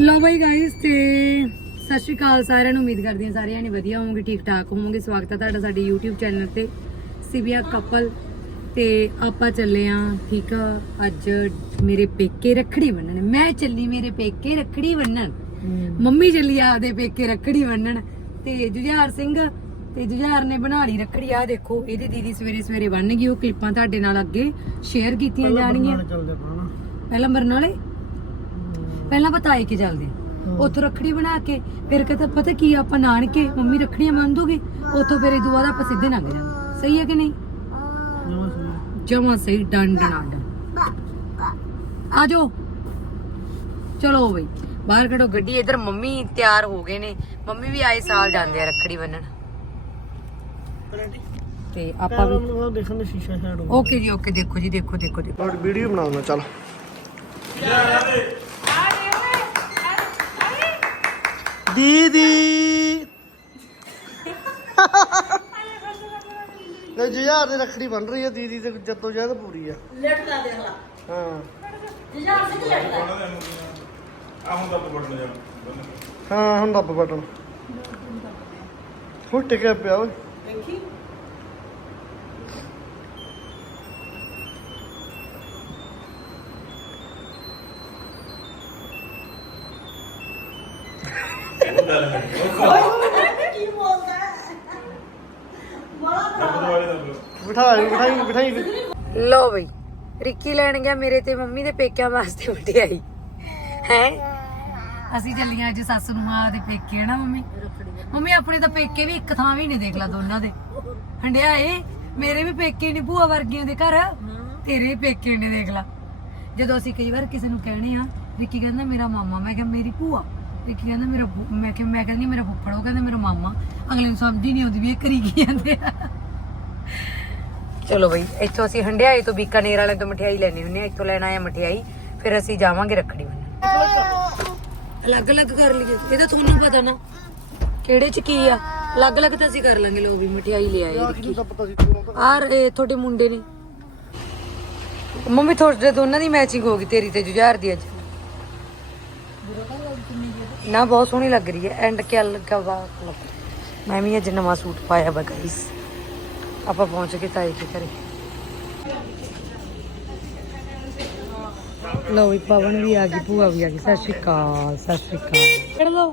ਲੋ ਬਾਈ guys ਤੇ ਸਤਿ ਸ਼੍ਰੀ ਅਕਾਲ ਸਾਰਿਆਂ ਨੂੰ ਉਮੀਦ ਕਰਦੀ ਹਾਂ ਸਾਰੇ ਜਾਣੇ ਵਧੀਆ ਹੋਵੋਗੇ ਠੀਕ ਠਾਕ ਹੋਵੋਗੇ। ਸਵਾਗਤ ਹੈ ਤੁਹਾਡਾ ਸਾਡੇ YouTube ਚੈਨਲ ਤੇ ਸਿਵਿਆ ਕਪਲ ਤੇ ਆਪਾਂ ਚੱਲੇ ਆਂ ਠੀਕ ਆ ਅੱਜ ਮੇਰੇ ਪੇਕੇ ਰੱਖੜੀ ਬੰਨਣ। ਮੈਂ ਚੱਲੀ ਮੇਰੇ ਪੇਕੇ ਰੱਖੜੀ ਬੰਨਣ। ਮੰਮੀ ਚੱਲੀ ਆਪਦੇ ਪੇਕੇ ਰੱਖੜੀ ਬੰਨਣ। ਤੇ ਜੁਝਾਰ ਸਿੰਘ ਤੇ ਜੁਝਾਰ ਨੇ ਬਣਾ ਲਈ ਰੱਖੜੀ। ਆ ਦੇਖੋ ਇਹਦੀ ਦੀਦੀ ਸਵੇਰੇ ਸਵੇਰੇ ਬੰਨ ਗਈ ਉਹ ਕਲਿੱਪਾਂ ਤੁਹਾਡੇ ਨਾਲ ਅੱਗੇ ਸ਼ੇਅਰ ਕੀਤੀਆਂ ਜਾਣਗੀਆਂ। ਪਹਿਲਾਂ ਬਰਨਾਲੇ? ਪਹਿਲਾਂ ਬਤਾਏ ਕੇ ਚੱਲਦੇ ਆ। ਉੱਥੋਂ ਰੱਖੜੀ ਬਣਾ ਕੇ ਫਿਰ ਕਹਿੰਦਾ ਪਤਾ ਕੀ ਆ, ਆਪਾਂ ਨਾਨਕੇ ਮੰਮੀ ਰੱਖੜੀਆਂ ਦੋਗੇ ਉੱਥੋਂ ਫਿਰ ਇਹ ਦੁਬਾਰਾ ਆਪਾਂ ਸਿੱਧੇ ਲੰਘ ਜਾਵਾਂਗੇ ਸਹੀ ਹੈ ਕਿ ਨਹੀਂ? ਜਮਾ ਸਹੀ ਡੰਡ ਡੰਡ। ਆ ਜਾਓ। ਚਲੋ ਬਈ ਬਾਹਰ ਕੱਢੋ ਗੱਡੀ ਇਧਰ ਮੰਮੀ ਤਿਆਰ ਹੋ ਗਏ ਨੇ। ਮੰਮੀ ਵੀ ਆਏ ਸਾਲ ਜਾਂਦੇ ਆ ਰੱਖੜੀ ਬੰਨਣ ਤੇ ਆਪਾਂ ਵੀ ਉਹ ਦੇਖਣ ਦੇ ਸ਼ੀਸ਼ਾ ਛਾੜੋ ਓਕੇ ਜੀ ਓਕੇ ਦੇਖੋ ਜੀ ਦੇਖੋ ਦੇਖੋ ਦੇਖੋ। ਵੀਡੀਓ ਬਣਾਉਣਾ ਚੱਲ। ਦੀਦੀ। ਲੈ ਜੁਝਾਰ ਦੇ ਰੱਖੜੀ ਬਣ ਰਹੀ ਹੈ ਦੀਦੀ ਤੇ ਜੱਤੋ ਜਹਿਦ ਪੂਰੀ ਆ। ਲੇਟ ਲਾ ਦੇਖ ਲਾ ਹਾਂ ਜੁਝਾਰ ਸਿੰਘ ਲੇਟ ਲਾ ਆ ਹੁੰਦਾ ਪਕੜਨ ਜਾ। ਹਾਂ ਹੁਣ ਦੱਬ ਬਟਨ। ਹੁਣ ਟਿਕਿਆ ਪਿਆ ਓਏ। ਦੇਖੀ। ਕੀ ਬੋਲਦਾ ਹੈ ਬੜਾ ਬਿਠਾਈ ਬਿਠਾਈ ਬਿਠਾਈ ਲੋ ਬਈ, ਰਿੱਕੀ ਲੈਣ ਗਿਆ ਮੇਰੇ ਤੇ, ਮੰਮੀ ਦੇ ਪੇਕਿਆਂ ਵਾਸਤੇ ਮਠਿਆਈ ਹੈ? ਅਸੀਂ ਚੱਲੀਆਂ ਅੱਜ ਸੱਸ ਨੂੰ ਆ ਦੇ ਪੇਕੇ ਨਾ ਮੰਮੀ? ਮੰਮੀ, ਆਪਣੇ ਤਾਂ ਪੇਕੇ ਵੀ ਇੱਕ ਥਾਂ ਵੀ ਨਹੀਂ ਦੇਖ ਲਾ ਦੋਨਾਂ ਦੇ। ਹੰਡਿਆਏ, ਮੇਰੇ ਵੀ ਪੇਕੇ ਨਹੀਂ ਭੂਆ ਵਰਗੀਆਂ ਦੇ ਘਰ। ਤੇਰੇ ਵੀ ਪੇਕੇ ਨੇ ਦੇਖ ਲਾ। ਜਦੋਂ ਅਸੀਂ ਕਈ ਵਾਰ ਕਿਸੇ ਨੂੰ ਕਹਿਣੇ ਆ, ਰਿੱਕੀ ਕਹਿੰਦਾ, ਮੇਰਾ ਮਾਮਾ। ਮੈਂ ਕਿਹਾ, ਮੇਰੀ ਭੂਆ। ਰਿੱਕੀ ਕਹਿੰਦਾ ਮੇਰਾ ਮੈਂ ਕਿਹਾ ਮੈਂ ਕਹਿੰਦੀ ਮੇਰਾ ਫੁੱਫੜ ਉਹ ਕਹਿੰਦਾ ਮੇਰਾ ਮਾਮਾ। ਅਗਲੇ ਨੂੰ ਸਮਝ ਹੀ ਨਹੀਂ ਆਉਂਦੀ ਵੀ ਇਹ ਕਰੀ ਕੀ ਜਾਂਦੇ ਆ। ਚਲੋ ਬਈ ਇੱਥੋਂ ਅਸੀਂ ਹੰਡਿਆਏ ਤੋਂ ਬੀਕਾਨੇਰ ਵਾਲੇ ਤੋਂ ਮਠਿਆਈ ਲੈਣੀ ਹੁੰਦੀ ਆ ਇੱਥੋਂ ਲੈਣਾ ਆ ਮਠਿਆਈ ਫਿਰ ਅਸੀਂ ਜਾਵਾਂਗੇ ਰੱਖੜੀ ਬੰਨਣ। ਅਲੱਗ-ਅਲੱਗ ਕਰ ਲਈਏ ਇਹ ਤਾਂ ਤੁਹਾਨੂੰ ਪਤਾ ਨਾ ਕਿਹੜੇ ਚ ਕੀ ਆ ਅਲੱਗ-ਅਲੱਗ ਤਾਂ ਅਸੀਂ ਕਰ ਲਾਂਗੇ ਲੋ ਵੀ ਮਠਿਆਈ ਲੈ ਆਏ ਆਰ ਇਹ ਤੁਹਾਡੇ ਮੁੰਡੇ ਨੇ। ਮੰਮੀ ਤੁਹਾਡੇ ਦੋਨਾਂ ਦੀ ਮੈਚਿੰਗ ਹੋ ਗਈ ਤੇਰੀ ਤੇ ਜੁਝਾਰ ਦੀ ਅੱਜ। ਨਾ ਬਹੁਤ ਸੋਹਣੀ ਲੱਗ ਰਹੀ ਹੈ। ਐਂਡ ਕਿਆ ਲੱਗਾ ਵਾ? ਮੈਂ ਵੀ ਅੱਜ ਨਵਾਂ ਸੂਟ ਪਾਇਆ ਵਾ ਗਾਈਸ ਆਪਾਂ ਪਹੁੰਚ ਗਏ ਤਾਏ ਕੇ ਘਰੇ। ਲੋ ਵੀ ਪਵਨ ਵੀ ਆ ਗਈ ਭੂਆ ਵੀ ਆ ਗਈ। ਸਤਿ ਸ਼੍ਰੀ ਅਕਾਲ ਸਤਿ ਸ਼੍ਰੀ ਅਕਾਲ। ਕਿਹੜ ਲੋ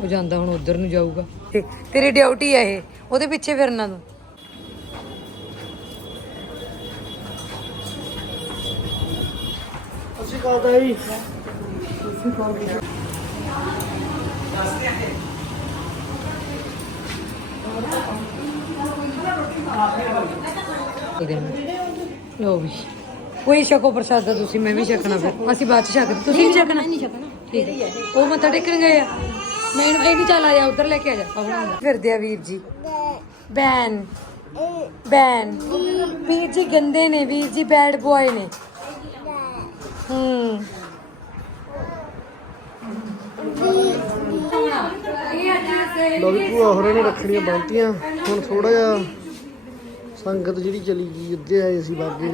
ਉਹ ਜਾਂਦਾ ਹੁਣ ਉਧਰ ਨੂੰ ਜਾਊਗਾ। ਤੇਰੀ ਡਿਊਟੀ ਹੈ ਇਹ ਉਹਦੇ ਪਿੱਛੇ ਫਿਰਨਾ ਤੂੰ। ਅਸੀਂ ਕਹਦਾ ਜੀ ਲੋ ਵੀ। ਕੋਈ ਛਕੋ ਪ੍ਰਸ਼ਾਦਾ ਤੁਸੀਂ ਮੈਂ ਵੀ ਛਕਣਾ ਫਿਰ। ਅਸੀਂ ਬਾਅਦ ਚ ਛਕਦੇ। ਤੁਸੀਂ ਨਹੀਂ ਛਕਣਾ? ਨਹੀਂ ਛਕਣਾ। ਠੀਕ ਹੈ। ਉਹ ਮੱਥਾ ਟੇਕਣ ਗਏ ਆ। ਮੈਂ ਇਹ ਵੀ ਚੱਲ ਆ ਜਾ ਉਧਰ ਲੈ ਕੇ ਆ ਜਾ। ਫਿਰਦੇ ਆ ਵੀਰ ਜੀ। ਬੈਨ। ਬੈਨ। ਵੀਰ ਜੀ ਗੰਦੇ ਨੇ ਵੀਰ ਜੀ ਬੈਡ ਬੁਆਏ ਨੇ। ਹੂੰ। ਲੋ ਵੀ ਭੂਆ ਹੋਰਾਂ ਨੇ ਰੱਖੜੀਆਂ ਬੰਨਤੀਆਂ ਹੁਣ ਥੋੜਾ ਜਿਹਾ ਸੰਗਤ ਜਿਹੜੀ ਚਲੀ ਗਈ ਉੱਧੇ ਆਏ ਅਸੀਂ ਬਾਗੇ।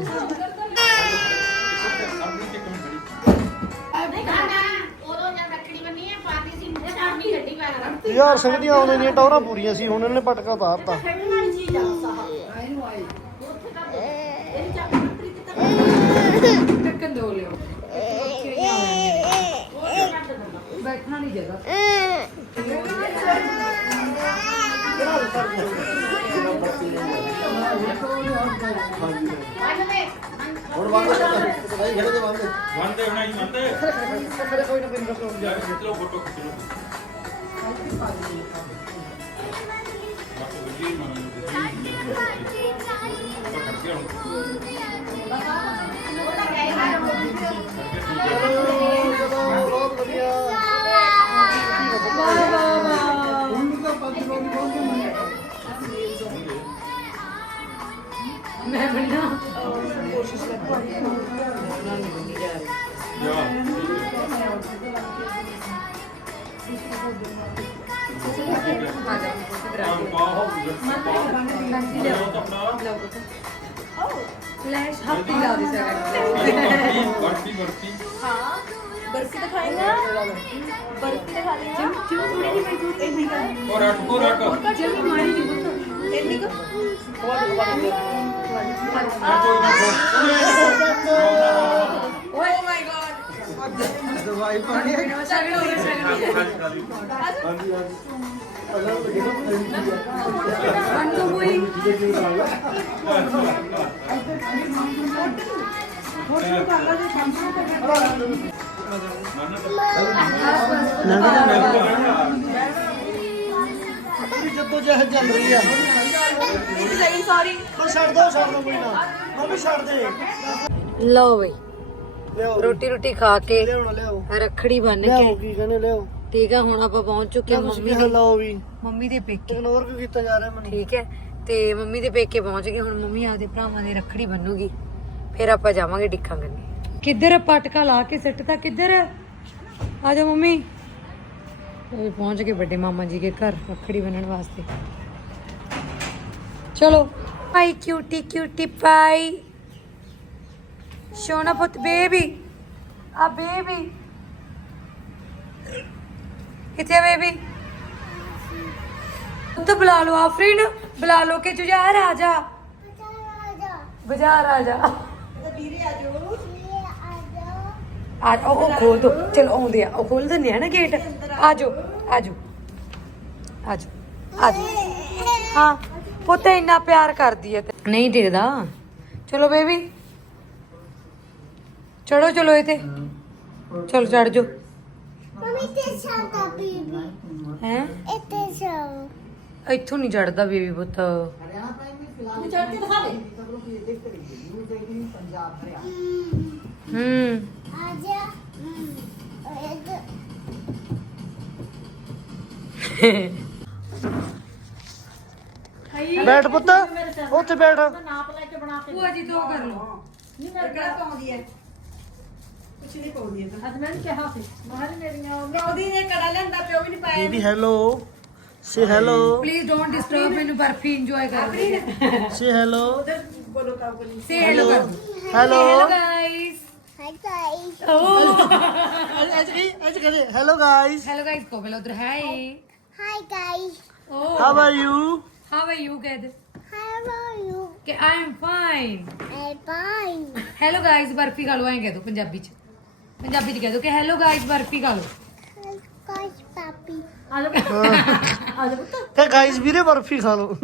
ਸੀ ਮੁੰਡੇ ਸਾਹਮਣੇ ਗੱਡੀ ਪਾ ਕੇ ਯਾਰ, ਸੰਗਤੀਆਂ ਆਉਂਦੀਆਂ ਦੀਆਂ ਟੌਰਾਂ ਪੂਰੀਆਂ ਸੀ, ਹੁਣ ਇਹਨੇ ਪਟਕਾ ਉਤਾਰਤਾ ਟੱਕਣ ਦੋ ਨਹੀਂ ਜਗ੍ਹਾ। ਹੋਣਾ ਹੀ ਮੰਨਦੇ ਜਾ ਕੇ ਖਿੱਚ ਲਓ ਫੋਟੋ ਖਿੱਚ ਲਓ। ਬਸ ਵਧੀਆ ਹੀ ਮੰਨਦੇ ਤੁਸੀਂ ਆਪਾਂ ਖੜ ਕੇ ਹੁਣ ਬਹੁਤ ਮੈਂ ਬੰਨਾ ਜਾ ਫਲੈਸ਼ ਹੱਥ ਹੀ ਲਾ ਦੇ ਸਕਦਾ ਵਰਤੀ ਵਰਤੀ ਬਰਫੀ ਤਾਂ ਖਾਏਗਾ ਬਰਫੀ ਤਾਂ ਖਾ ਲੇਗਾ ਜਿਉ ਥੋੜੀ ਜਿਹੀ ਮੈਂ ਦੁੱਧ ਇੰਨੀ ਕਰ ਉਹ ਰੱਖ ਉਹ ਰੱਖ ਜਮੀ ਮਾੜੀ ਜੀ ਬੁੱਤ ਇੰਨੀ ਕੁ ਓਏ ਮਾਈ ਗॉड ਦਵਾਈ ਪਾਣੀ ਪੂਰੀ ਜੱਦੋ ਜਹਿਦ ਚੱਲ ਰਹੀ ਆ ਸਹੀ ਸੌਰੀ ਉਹ ਛੱਡ ਦੋ ਛੱਡ ਦੋ ਕੋਈ ਨਾ ਮੰਮੀ ਛੱਡ ਦੇ ਲਓ ਬਈ। ਲਿਆਓ ਰੋਟੀ ਰੋਟੀ ਖਾ ਕੇ ਲਿਆਓ ਲਿਆਓ। ਰੱਖੜੀ ਬੰਨ ਲਿਆਓ ਕੇ ਕੀ ਕਹਿੰਦੇ ਲਿਆਓ। ਠੀਕ ਆ ਹੁਣ ਆਪਾਂ ਪਹੁੰਚ ਚੁੱਕੇ ਤੁਸੀਂ ਮੰਮੀ ਦੇ ਲਾਓ ਵੀ। ਮੰਮੀ ਦੇ ਪੇਕੇ। ਇਗਨੋਰ ਕਿਉਂ ਕੀਤਾ ਜਾ ਰਿਹਾ ਮੈਨੂੰ? ਠੀਕ ਹੈ ਤੇ ਮੰਮੀ ਦੇ ਪੇਕੇ ਪਹੁੰਚ ਗਏ ਹੁਣ ਮੰਮੀ ਆਪਦੇ ਭਰਾਵਾਂ ਦੀ ਰੱਖੜੀ ਬੰਨੂਗੀ। ਫਿਰ ਆਪਾਂ ਜਾਵਾਂਗੇ ਡਿੱਖਾਂ ਕੰਨੇ। ਕਿੱਧਰ ਪਟਕਾ ਲਾ ਕੇ ਸਿੱਟ ਤਾਂ ਕਿੱਧਰ? ਆ ਜਾ ਮੰਮੀ। ਪਹੁੰਚ ਗਏ ਵੱਡੇ ਮਾਮਾ ਜੀ ਦੇ ਘਰ ਰੱਖੜੀ ਬੰਨਣ ਵਾਸਤੇ। ਚਲੋ। ਪਾਈ ਕਿਊਟੀ ਕਿਊਟੀ ਪਾਈ ਸੋਨਾ ਪੁੱਤ ਬੇਬੀ ਆ ਬੇਬੀ ਕਿੱਥੇ ਬੇਬੀ ਪੁੱਤ, ਬੁਲਾ ਲਓ ਆਫਰੀਨ। ਬੁਲਾ ਲਓ ਕਿ ਜੁਝਾਰ ਆ ਜਾ। ਬਾਜ਼ਾਰ ਆ ਜਾ। ਵੀਰੇ ਆ ਜਾਓ ਆ ਉਹ ਖੋਲ ਦੋ। ਚਲ, ਆਉਂਦੇ ਆ। ਉਹ ਖੋਲ ਦਿੰਦੇ ਆ ਨਾ ਗੇਟ ਆਜੋ ਆਜੋ ਆਜੋ ਆਜੋ ਹਾਂ। ਪੁੱਤ ਇੰਨਾ ਪਿਆਰ ਕਰਦੀ ਹੈ ਤੇ ਨਹੀਂ ਦਿਖਦਾ ਚਲੋ ਬੇਬੀ ਚੜੋ ਚਲੋ ਇਹ ਤੇ ਚਲੋ ਚੜ ਜਾਓ Mami, te salta, baby. ਹੈ is so. ਇੱਥੋਂ ਨਹੀਂ ਚੜਦਾ ਬੇਬੀ ਪੁੱਤ ਤੂੰ ਚੜ ਕੇ ਦਿਖਾ ਦੇ ਹੂੰ. Itu. ਬੈਠ ਪੁੱਤ ਉੱਥੇ ਬੈਠ। ਨਾਪ ਲੈ ਕੇ ਬਣਾ ਕੇ ਭੂਆ ਜੀ ਤੋਂ ਕਰ ਲਓ। ਨਹੀਂ ਮੇਰੇ ਕਿਹੜਾ ਪਾਉਂਦੀ ਹੈ? ਕੁਛ ਨਹੀਂ ਪਾਉਂਦੀ ਹੈ ਅੱਜ ਮੈਂ ਕਿਹਾ ਸੀ। ਬਾਹਰ ਮੇਰੀਆਂ ਗਾਉਦੀ ਨੇ ਕੜਾ ਲੈਂਦਾ ਪਿਓ ਵੀ ਨਹੀਂ ਪਾਇਆ baby hello say hello please don't disturb ਮੈਨੂੰ ਬਰਫੀ ਇੰਜੋਏ ਕਰ ਰਹੀ ਸੇ ਹੈਲੋ ਉਧਰ ਬੋਲੋ ਕਾ ਬੋਲੀ say hello hello guys Hi, guys. ਐਜ ਕੀ ਐਜ ਕਰੇ ਹੈਲੋ ਗਾਇਸ ਹੈਲੋ ਗਾਇਸ ਕੋ ਬੋਲੋ ਉਧਰ hi Hi, guys. Oh how are you how are you ਗੈਡ How are you? ਕਿ I am fine I'm fine. Hello guys barfi ਖਾ ਲਓ ਐਂ ਕਹਿ ਦੋ ਪੰਜਾਬੀ ਚ। ਪੰਜਾਬੀ ਚ ਕਹਿ ਦੋ ਕਿ ਹੈਲੋ ਗਾਇਸ ਬਰਫੀ ਖਾ ਲਓ। Guys, puppy. ਆ ਜਾ ਪੁੱਤ। ਆ ਜਾ ਪੁੱਤ। ਤੇ ਗਾਇਸ ਵੀਰੇ ਬਰਫੀ ਖਾ ਲਓ।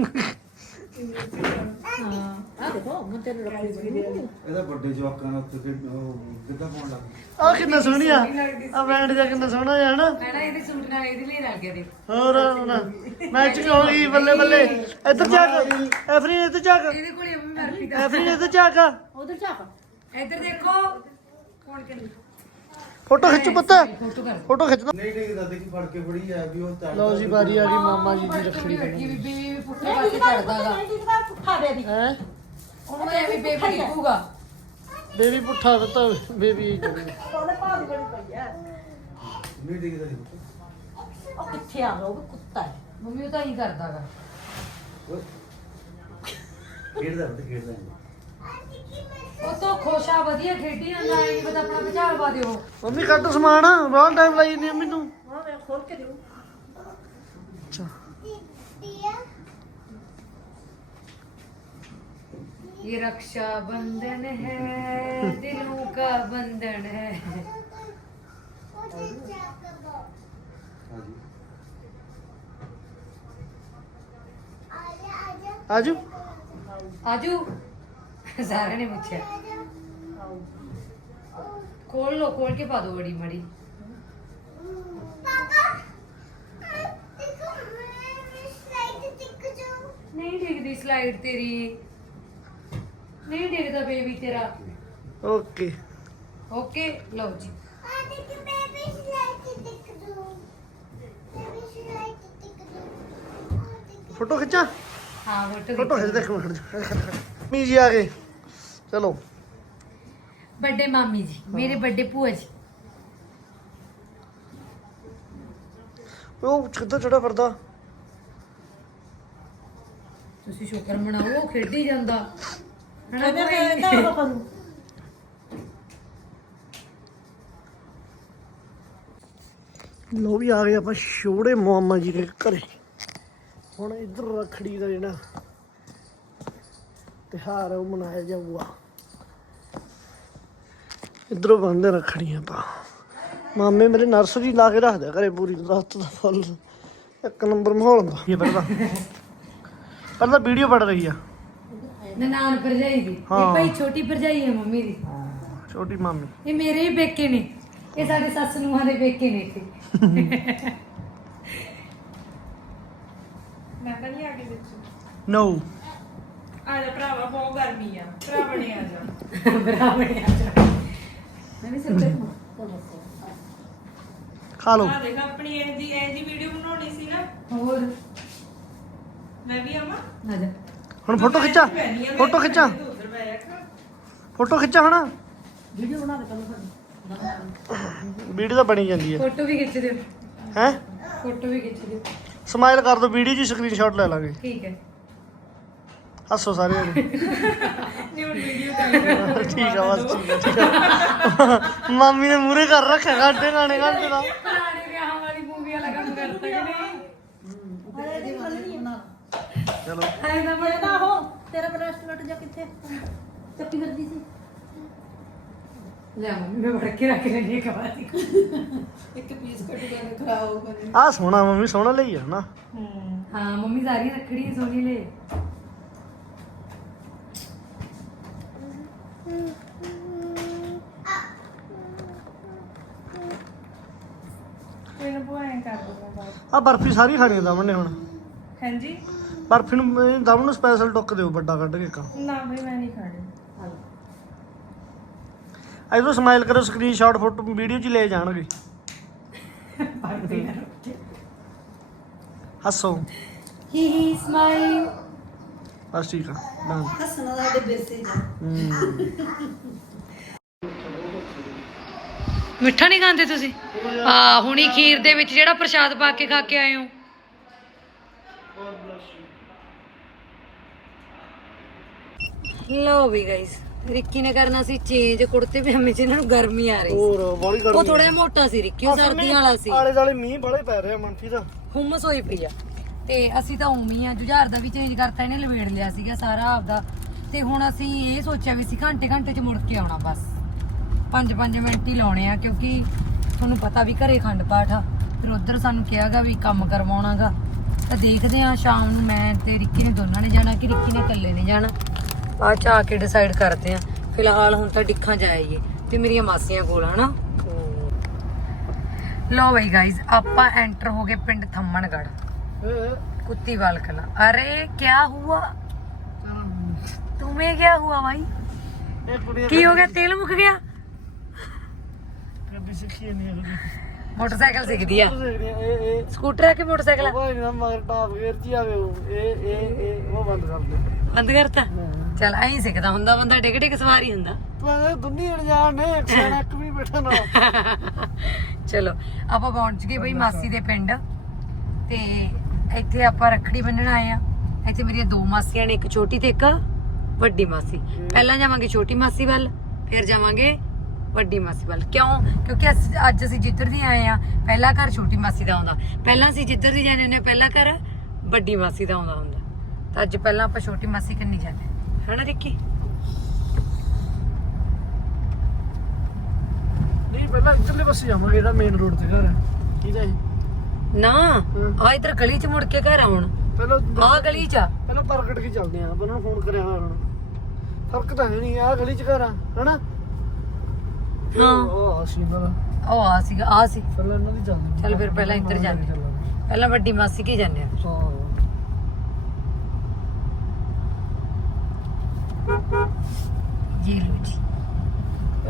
ਆ ਦੇਖੋ ਮੈਂ ਤੈਨੂੰ ਰੱਖੀ ਸੀ ਇਹਦਾ ਵੱਡੇ ਜਵਾਕਾਂ ਨਾਲ ਉੱਤੇ ਕਿੱਦਾਂ ਪਾਉਣ ਲੱਗ ਆ ਕਿੰਨਾ ਸੋਹਣੀ ਆ ਆ ਬੈਂਡ ਜਾ ਕਿੰਨਾ ਸੋਹਣਾ ਜਿਹਾ ਹਨਾ ਮੈਂ ਨਾ ਇਹਦੇ ਸੂਟ ਨਾਲ ਇਹਦੇ ਲਈ ਰਲ ਗਿਆ ਦੇ ਹੋਰ ਮੈਚਿੰਗ ਹੋ ਗਈ। ਬੱਲੇ ਬੱਲੇ। ਇੱਧਰ ਝਾਕ ਐਫਰੀ ਇੱਧਰ ਝਾਕ। ਇਹਦੇ ਕੋਲੇ ਮੰਮੀ ਬਰਫੀ ਦਾ ਐਫਰੀ ਇੱਧਰ ਝਾਕ। ਉਧਰ ਝਾਕ। ਇੱਧਰ ਦੇਖੋ। ਕੌਣ ਕਹਿੰਦਾ ਫੋਟੋ ਖਿੱਚ ਪੁੱਤ। ਫੋਟੋ ਕਰ ਫੋਟੋ ਖਿੱਚ। ਨਹੀਂ ਠੀਕ ਦਾਦੇ ਕੀ ਫੜ ਕੇ ਫੜੀ ਆ ਵੀ ਉਹ ਚੱਲ ਲਓ ਜੀ ਬਾਰੀ ਆ ਗਈ ਮਾਮਾ ਜੀ ਦੀ ਰੱਖੜੀ ਰੱਖੀ ਵੀ ਬੇਬੀ ਪੁੱਠੇ ਪਾਸੇ ਚੜਦਾਗਾ ਪੁੱਠਾ ਦੇ ਦੀ ਹੈ? ਉਹਨੂੰ ਐ ਵੀ ਬੇਬੀ ਡਿੱਗੂਗਾ ਬੇਬੀ ਪੁੱਠਾ ਦਿੱਤਾ ਬੇਬੀ ਉਹਦੇ ਭਾਅ ਦੀ ਬੜੀ ਪਈ ਹੈ ਨਹੀਂ ਠੀਕ ਦਾਦੀ ਉਹ ਕਿੱਥੇ ਆ ਗਿਆ? ਉਹ ਕੁੱਤਾ ਹੈ। ਮੰਮੀ ਉਹ ਤਾਂ ਹੀ ਕਰਦਾਗਾ ਖੇਡਦਾ ਬਤੇ ਖੇਡਦਾ ਉਹ ਤੋਂ ਖੁਸ਼ਾ ਵਧੀਆ ਖੇਡੀ ਜਾਂਦਾ ਐ ਨਹੀਂ ਪਤਾ ਆਪਣਾ ਭਚਾਲ ਪਾ ਦਿਓ ਮੰਮੀ ਕੱਢ ਸਮਾਨ ਬਹੁਤ ਟਾਈਮ ਲਾਈ ਨਹੀਂ ਮੈਨੂੰ ਹਾਂ ਮੈਂ ਖੋਲ ਕੇ ਦੇਉ ਅੱਛਾ Dia. ये रक्षा बंधन है दिलों का बंधन है What is that about? ਹਾਂਜੀ Aja, aja, ਆਜੂ आजू ਸਾਰਿਆਂ ਨੇ ਪੁੱਛਿਆ। ਕੋਲ ਲੋ ਕੋਲ ਕੇ ਪਾ ਦੋ ਬੜੀ ਮੜੀ। ਫੋਟੋ ਖਿੱਚਾ? ਹਾਂ ਫੋਟੋ ਫੋਟੋ ਖਿੱਚ ਦੇਖ ਮੈਂ ਖੜ ਜਾ ਮੀ ਜੀ ਆ ਗਏ। ਚਲੋ। ਵੱਡੇ ਮਾਮੀ ਜੀ ਮੇਰੇ ਵੱਡੇ ਭੂਆ ਜੀ। ਉਹ ਕਿੱਦਾਂ ਚੜਾ ਫਿਰਦਾ? ਤੁਸੀਂ ਸ਼ੁਕਰ ਮਨਾਓ ਉਹ ਖੇਡੀ ਜਾਂਦਾ। ਲੋ ਵੀ ਆ ਗਏ ਆਪਾਂ ਛੋੜੇ ਮਾਮਾ ਜੀ ਦੇ ਘਰੇ। ਹੁਣ ਇੱਧਰ ਰੱਖੜੀ ਦਾ ਜਿਹੜਾ ਤਿਹਾਰ ਉਹ ਮਨਾਇਆ ਜਾਊਗਾ। ਇੱਧਰੋਂ ਬੰਦੇ ਰੱਖੜੀਆਂ ਆਪਾਂ ਮਾਮੇ ਮੇਰੇ ਨਰਸਰੀ ਲਾ ਕੇ ਰੱਖਦੇ ਘਰੇ ਪੂਰੀ ਦਰਖਤ ਦਾ ਫੁੱਲ। ਇੱਕ ਨੰਬਰ ਮਾਹੌਲ ਹੁੰਦਾ। ਇਹ ਪਹਿਲਾਂ ਪਹਿਲਾਂ ਵੀਡੀਓ ਪੜ ਰਹੀ ਆ। ਨਨਾਣ ਭਰਜਾਈ ਦੀ। ਇਹ ਹਾਂ। ਭਾਈ ਛੋਟੀ ਭਰਜਾਈ ਹੈ ਮੰਮੀ ਦੀ। ਛੋਟੀ ਮਾਮੀ। ਇਹ ਮੇਰੇ ਹੀ ਪੇਕੇ ਨੇ। ਇਹ ਸਾਡੇ ਸੱਸ ਨੂੰਹਾਂ ਦੇ ਪੇਕੇ ਨੇ ਇੱਥੇ। ਮੈਂ ਤਾਂ ਨਹੀਂ ਆ ਕੇ ਵਿੱਚ। ਨੋ ਆ ਜਾ ਭਰਾਵਾ ਬਹੁਤ ਗਰਮੀ ਆ। ਭਰਾ ਬਣੇ ਆ ਜਾ। ਬਰਾਬਰ ਆ ਮੈਂ ਵੀ ਸੱਚੇ ਖਾ ਲਓ। ਆ ਦੇਖ ਆਪਣੀ ਇਹ ਜੀ ਇਹ ਜੀ ਵੀਡੀਓ ਬਣਾਉਣੀ ਸੀ ਨਾ। ਹੋਰ। ਮੈਂ ਵੀ ਆਵਾਂ। ਆ ਜਾ। ਹੁਣ ਫੋਟੋ ਖਿੱਚਾ। ਫੋਟੋ ਖਿੱਚਾ। ਫੋਟੋ ਖਿੱਚਾ ਹੁਣ। ਵੀਡੀਓ ਬਣਾ ਦੇ ਪਹਿਲਾਂ ਵੀਡੀਓ ਤਾਂ ਬਣੀ ਜਾਂਦੀ ਹੈ ਫੋਟੋ ਵੀ ਖਿੱਚ ਦਿਓ। ਹੈ? ਫੋਟੋ ਵੀ ਖਿੱਚ ਦਿਓ। ਸਮਾਈਲ ਕਰ ਦੋ ਵੀਡੀਓ ਜੀ ਸਕਰੀਨਸ਼ਾਟ ਲੈ ਲਾਂਗੇ। ਠੀਕ ਹੈ। ਹੱਸੋ ਸਾਰੇ ਜਣੇ। ਠੀਕ ਆ ਬਸ ਠੀਕ ਆ। ਠੀਕ ਆ ਮਾਮੀ ਨੇ ਮੂਰੇ ਕਰ ਰੱਖਿਆ ਘੰਟੇ ਨਾਣੇ ਘੰਟੇ ਦਾ। ਪੁਰਾਣੇ ਵਿਆਹਾਂ ਵਾਲੀ ਮੂਵੀਆਂ ਲਗਾ ਨੂੰ ਕਰਤਾ ਕਿ ਨਹੀਂ ਚਲੋ। ਐ ਨਾ ਬੜੇ ਨਾ ਹੋ ਤੇਰਾ ਬ੍ਰੈਸਲੇਟ ਜਾਂ ਕਿੱਥੇ ਚੱਪੀ ਕਰਦੀ ਸੀ ਲੈ ਮੰਮੀ ਮੈਂ ਵੜ ਕੇ ਰੱਖ ਲੈਣੀ ਕਵਾਤੀ ਇੱਕ ਪੀਸ ਕੱਟ ਕੇ ਖਰਾਬ ਹੋ ਗਏ ਆ ਸੋਹਣਾ ਮੰਮੀ ਸੋਹਣਾ ਲਈ ਆ ਨਾ ਹਾਂ। ਮੰਮੀ ਸਾਰੀ ਰੱਖੜੀ ਸੋਨੀ ਲੈ ਕਰ ਦੂੰਗਾ ਬਾਅਦ ਆ ਬਰਫੀ ਸਾਰੀ ਖਾਣੀ ਦਾ ਮੰਨੇ ਹੁਣ। ਹਾਂਜੀ? ਬਰਫੀ ਨੂੰ ਇਹ ਦਮ ਨੂੰ ਸਪੈਸ਼ਲ ਟੁੱਕ ਦਿਓ ਵੱਡਾ ਕੱਢ ਕੇ ਇੱਕ। ਨਾ ਬਈ ਮੈਂ ਨਹੀਂ ਖਾਣੀ। ਇਧਰੋਂ ਸਮਾਈਲ ਕਰੋ ਸਕਰੀਨਸ਼ਾਟ ਫੋਟੋ ਵੀਡੀਓ 'ਚ ਲੈ ਜਾਣਗੇ। ਹੱਸੋ। ਹੀ ਹੀ ਸਮਾਈਲ ਬਸ ਠੀਕ ਆ ਡਨ ਹੱਸਣਾ ਦਾ ਦੇ ਬੇਸੇ ਜਾ ਮਿੱਠਾ ਨਹੀਂ ਖਾਂਦੇ ਤੁਸੀਂ? ਆ ਹੁਣੀ ਖੀਰ ਦੇ ਵਿੱਚ ਜਿਹੜਾ ਪ੍ਰਸ਼ਾਦ ਪਾ ਕੇ ਖਾ ਕੇ ਆਏ ਹੋ। ਲੋ ਵੀ ਗਾਇਸ ਰਿੱਕੀ ਨੇ ਕਰਨਾ ਸੀ ਚੇਂਜ ਕੁੜਤੇ ਪਜਾਮੇ ਚ ਇਹਨਾਂ ਨੂੰ ਗਰਮੀ ਆ ਰਹੀ ਸੀ। ਹੋਰ ਬੜੀ ਗਰਮੀ ਉਹ ਥੋੜਾ ਮੋਟਾ ਸੀ ਰਿੱਕੀ ਉਹ ਸਰਦੀਆਂ ਵਾਲਾ ਸੀ। ਆਲੇ ਦਾਲੇ ਮੀਂਹ ਬੜੇ ਪੈ ਰਿਹਾ ਮਨਫੀ ਦਾ। ਹੁਮਸ ਹੋਈ ਪਈ ਆ। ਤੇ ਅਸੀਂ ਤਾਂ ਉਮੀ ਆ ਜੁਝਾਰ ਦਾ ਵੀ ਚੇਂਜ ਕਰਤਾ ਇਹਨੇ ਲਵੇੜ ਲਿਆ ਸੀਗਾ ਸਾਰਾ ਆਪਦਾ। ਤੇ ਹੁਣ ਅਸੀਂ ਇਹ ਸੋਚਿਆ ਵੀ ਸੀ ਘੰਟੇ ਘੰਟੇ ਚ ਮੁੜ ਕੇ ਆਉਣਾ ਬਸ। 5-5 ਮਿੰਟ ਹੀ ਲਾਉਣੇ ਆ ਕਿਉਂਕਿ ਤੁਹਾਨੂੰ ਪਤਾ ਵੀ ਘਰੇ ਖੰਡ ਪਾਠ ਆ। ਫਿਰ ਉਧਰ ਸਾਨੂੰ ਕਿਹਾਗਾ ਵੀ ਕੰਮ ਕਰਵਾਉਣਾਗਾ। ਤਾਂ ਦੇਖਦੇ ਆ ਸ਼ਾਮ ਨੂੰ ਮੈਂ ਤੇ ਰਿੱਕੀ ਨੇ ਦੋਨਾਂ ਨੇ ਜਾਣਾ ਕਿ ਰਿੱਕੀ ਨੇ ਇਕੱਲੇ ਨੇ ਜਾਣਾ। ਬਾਅਦ ਚ ਆ ਕੇ ਡਿਸਾਈਡ ਕਰਦੇ ਆ। ਫਿਲਹਾਲ ਹੁਣ ਤਾਂ ਡਿੱਖਾਂ ਜਾਈਏ ਤੇ ਮੇਰੀਆਂ ਮਾਸੀਆਂ ਕੋਲ ਹਨਾ? ਲੋ ਬਈ ਗਾਇਜ਼ ਆਪਾਂ ਐਂਟਰ ਹੋ ਗਏ ਪਿੰਡ ਥੰਮਣਗੜ कुत्तीवाल कला अरे क्या हुआ तुम्हें क्या हुआ भाई ਇਹ ਕੁੜੀ की हो गया तेल मुक गया ਕਦੀ ਸਿੱਖੀ ਨਹੀਂ ਹੈ मोटरसाइकिल सीख दिया ਇਹ ਇਹ स्कूटर है कि मोटरसाइकिल है? ਕੋਈ ਨਾ ਮਗਰ ਟਾਪ ਗੇਰ ਜੀ ਆਵੇ ਉਹ ਇਹ ਇਹ ਇਹ ਉਹ ਬੰਦ ਕਰ ਦੇ बंद करता चल ऐ सिखदा हुंदा बंदा टिक टिक सवारी हुंदा ਤੂੰ ਇਹ ਦੁਨੀ ਅਣਜਾਣ ਨੇ ਇੱਕ ਸਿਆਣਾ ਇੱਕ ਵੀ ਬੈਠਾ ਨਾ ਚਲੋ ਆਪਾਂ ਪਹੁੰਚ ਗਏ ਬਈ ਮਾਸੀ ਦੇ ਪਿੰਡ ਤੇ ਇੱਥੇ ਆਪਾਂ ਰੱਖੜੀ ਬੰਨਣ ਆਏ ਆ। ਇੱਥੇ ਮੇਰੀਆਂ ਦੋ ਮਾਸੀਆਂ ਨੇ ਇੱਕ ਛੋਟੀ ਤੇ ਇੱਕ ਵੱਡੀ ਮਾਸੀ। ਪਹਿਲਾਂ ਜਾਵਾਂਗੇ ਛੋਟੀ ਮਾਸੀ ਵੱਲ ਫਿਰ ਜਾਵਾਂਗੇ ਵੱਡੀ ਮਾਸੀ ਵੱਲ। ਕਿਉਂ? ਕਿਉਂਕਿ ਅੱਜ ਅਸੀਂ ਜਿੱਧਰ ਦੀ ਆਏ ਆ ਪਹਿਲਾ ਘਰ ਛੋਟੀ ਮਾਸੀ ਦਾ ਆਉਂਦਾ ਪਹਿਲਾਂ ਅਸੀਂ ਜਿੱਧਰ ਦੀ ਜਾਂਦੇ ਹੁੰਦੇ ਪਹਿਲਾ ਘਰ ਵੱਡੀ ਮਾਸੀ ਦਾ ਆਉਂਦਾ ਹੁੰਦਾ। ਤਾਂ ਅੱਜ ਪਹਿਲਾਂ ਆਪਾਂ ਛੋਟੀ ਮਾਸੀ ਕੰਨੀ ਜਾਂਦੇ ਹਾਂ। ਹੈਨਾ ਰਿੱਕੀ? ਨਹੀਂ ਪਹਿਲਾਂ ਇੱਧਰਲੇ ਪਾਸੇ ਜਾਵਾਂਗੇ ਜਿਹੜਾ ਮੇਨ ਰੋਡ ਤੇ ਘਰ ਹੈ। ਠੀਕ ਹੈ ਜੀ? ਨਾ ਆ ਇਧਰ ਗਲੀ ਚ ਮੁੜ ਕੇ ਘਰ ਆਉਣ। ਪਹਿਲਾਂ ਆ ਗਲੀ ਚ ਆ। ਪਹਿਲਾਂ ਪ੍ਰਗਟ ਕੇ ਚੱਲਦੇ ਆ ਪਹਿਲਾਂ ਫੋਨ ਕਰਿਆ ਹੋਇਆ ਹੁਣ। ਫ਼ਰਕ ਤਾਂ ਹੈ ਨਹੀਂ ਆ ਗਲੀ ਚ ਘਰ ਆ ਹਨਾ? ਹਾਂ। ਉਹ ਆ ਸੀ ਇਹਨਾਂ ਦਾ। ਉਹ ਆ ਸੀਗਾ ਆ ਸੀ। ਪਹਿਲਾਂ ਇਹਨਾਂ ਦੀ ਚੱਲਦੀ ਚੱਲ ਫਿਰ ਪਹਿਲਾਂ ਇੱਧਰ ਜਾਂਦੇ। ਹਾਂ। ਪਹਿਲਾਂ ਵੱਡੀ ਮਾਸੀ ਕੀ ਜਾਂਦੇ ਆ ਹਾਂ। ਜੀ ਲੋ ਜੀ।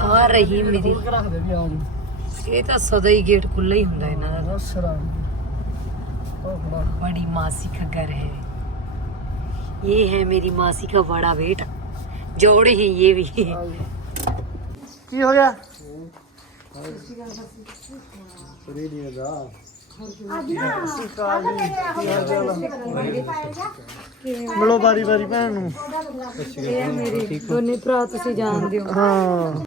ਆ ਰਹੀ ਮੇਰੀ। ਹੋਰ ਰੱਖਦੇ ਵੀ ਆ ਜੀ ਇਹ ਤਾਂ ਸਦਾ ਹੀ ਗੇਟ ਖੁੱਲਾ ਹੀ ਹੁੰਦਾ ਇਹਨਾਂ ਦਾ। ਬਸ ਸਰਾ बड़ी मासी का घर है ये है मेरी मासी का बड़ा बेटा जोड़े हैं ये भी ਆ ਜੀ। ਕੀ ਹੋ ਗਿਆ ਮਿਲੋ ਬਾਰੀ ਬਾਰੀ ਭੈਣ ਨੂੰ ये मेरे दोनों भरा तुसी जानदे हो ਹਾਂ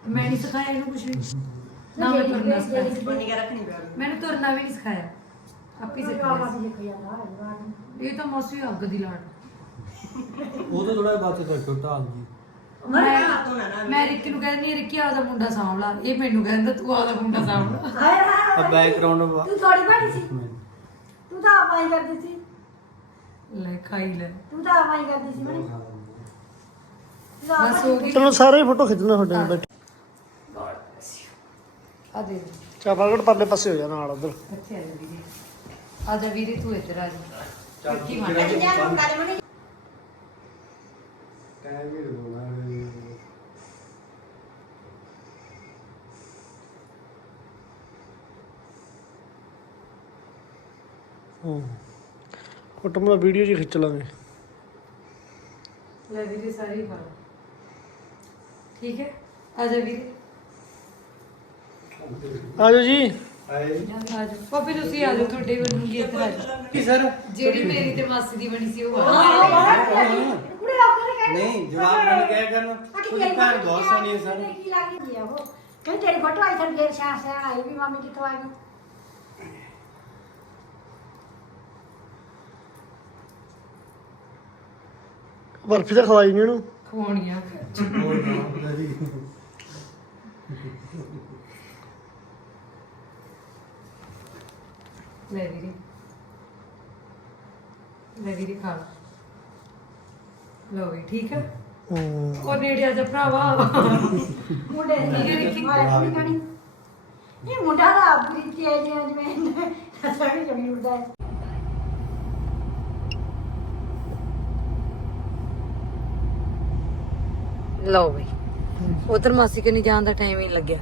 मैं नहीं सिखाया इन्हें कुछ भी ਨਾ ਮੈਂ ਤੁਰਨਾ ਸਿਖਾਇਆ ਬੰਨੀ ਕੇ ਰੱਖਣੀ ਪਿਆ ਮੈਨੂੰ ਤੁਰਨਾ ਵੀ ਨਹੀਂ ਸਿਖਾਇਆ ਆਪੀ ਸਿੱਖਿਆ ਇਹ ਤਾਂ ਮੌਸੀ ਅੱਗ ਦੀ ਲਾੜ ਉਹ ਤਾਂ ਥੋੜਾ ਬਾਤ ਕਰ ਛੋਟਾ ਆ ਗਈ ਮੈਂ ਮੈਂ ਰਿੱਕੀ ਨੂੰ ਕਹਿੰਦੀ ਰਿੱਕੀ ਆਦਾ ਮੁੰਡਾ ਸਾਂਭ ਲਾ। ਇਹ ਮੈਨੂੰ ਕਹਿੰਦਾ ਤੂੰ ਆਦਾ ਮੁੰਡਾ ਸਾਂਭ ਲਾ। ਆ ਬੈਕਗ੍ਰਾਉਂਡ ਤੂੰ ਥੋੜੀ ਬੜੀ ਸੀ? ਤੂੰ ਤਾਂ ਆਵਾਈ ਕਰਦੀ ਸੀ। ਲੈ ਖਾਈ ਲੈ। ਤੂੰ ਤਾਂ ਆਵਾਈ ਕਰਦੀ ਸੀ ਮੈਨੂੰ ਬਸ ਹੋ ਗਈ ਚਲੋ ਸਾਰੇ ਫੋਟੋ ਖਿੱਚਣਾ ਤੁਹਾਡੇ ਨਾਲ ਬੈਠੇ। ਆ ਦੇ। ਚਾ ਫਰਗੜ ਪਰਲੇ ਪਾਸੇ ਹੋ ਜਾ ਨਾਲ ਉਧਰ। ਇੱਥੇ ਆ ਜਾ ਆ ਜਾ ਵੀਰੇ ਤੂੰ ਇੱਧਰ ਆ ਜਾ ਰਿੱਕੀ ਮਾਰ ਹੂੰ ਫੋਟੋ ਮੈਂ ਵੀਡੀਓ ਜੀ ਖਿੱਚ ਲਾਂਗੇ ਲੈ ਵੀਰੇ ਸਾਰੀ ਪਾ ਠੀਕ ਹੈ ਆ ਜਾ ਵੀਰੇ ਆਜੋ ਜੀ ਆ ਜਾ। ਪਾਪੇ ਤੁਸੀਂ ਆ ਜਾਓ ਤੁਹਾਡੇ ਬਣੂਗੀ ਇੱਧਰ ਆ ਜਾ ਕੀ ਸਰ? ਜਿਹੜੀ ਮੇਰੀ ਤੇ ਮਾਸੀ ਦੀ ਬਣੀ ਸੀ ਉਹ ਆ ਨਹੀਂ ਜਵਾਬ ਨਹੀਂ ਕਹਿ ਕਰਨਾ ਉਹਦੀ ਭੈਣ ਬਹੁਤ ਸੋਹਣੀ ਹੈ ਸਰ। ਕੀ ਲੱਗੀ ਆ ਉਹ? ਕਹਿੰਦੀ ਤੇਰੀ ਫੋਟੋ ਆਈ ਥਰ ਫੇਰ ਸ਼ਾਹ ਸ਼ਾਹ ਆਈ ਵੀ ਮਾਮੀ ਕਿੱਥੋਂ ਆ ਗਈ। ਬਰਫੀ ਤਾਂ ਖਵਾਈ ਨਹੀਂ ਇਹਨੂੰ ਖਵਾਉਣੀਆਂ ਲੈ ਵੀਰੇ। ਲੈ ਵੀਰੇ ਖਾ ਲਾ। ਲਓ ਵੀ ਠੀਕ ਹੈ ਹੂੰ। ਉਹ ਨੇੜੇ ਆ ਜਾ ਭਰਾਵਾ। ਮੁੰਡੇ ਦੀ ਮਾਰਾ ਨਹੀਂ ਕਣੀ ਇਹ ਮੁੰਡਾ ਦਾ ਆਪਣੀ ਤੇਜ ਜਿਵੇਂ ਸਾਡੀ ਜਮੀ ਉੱਡਦਾ ਹੈ। ਲਓ ਬਈ ਉਧਰ ਮਾਸੀ ਕੇ ਨਹੀਂ ਜਾਣ ਦਾ ਟਾਈਮ ਹੀ ਨਹੀਂ ਲੱਗਿਆ।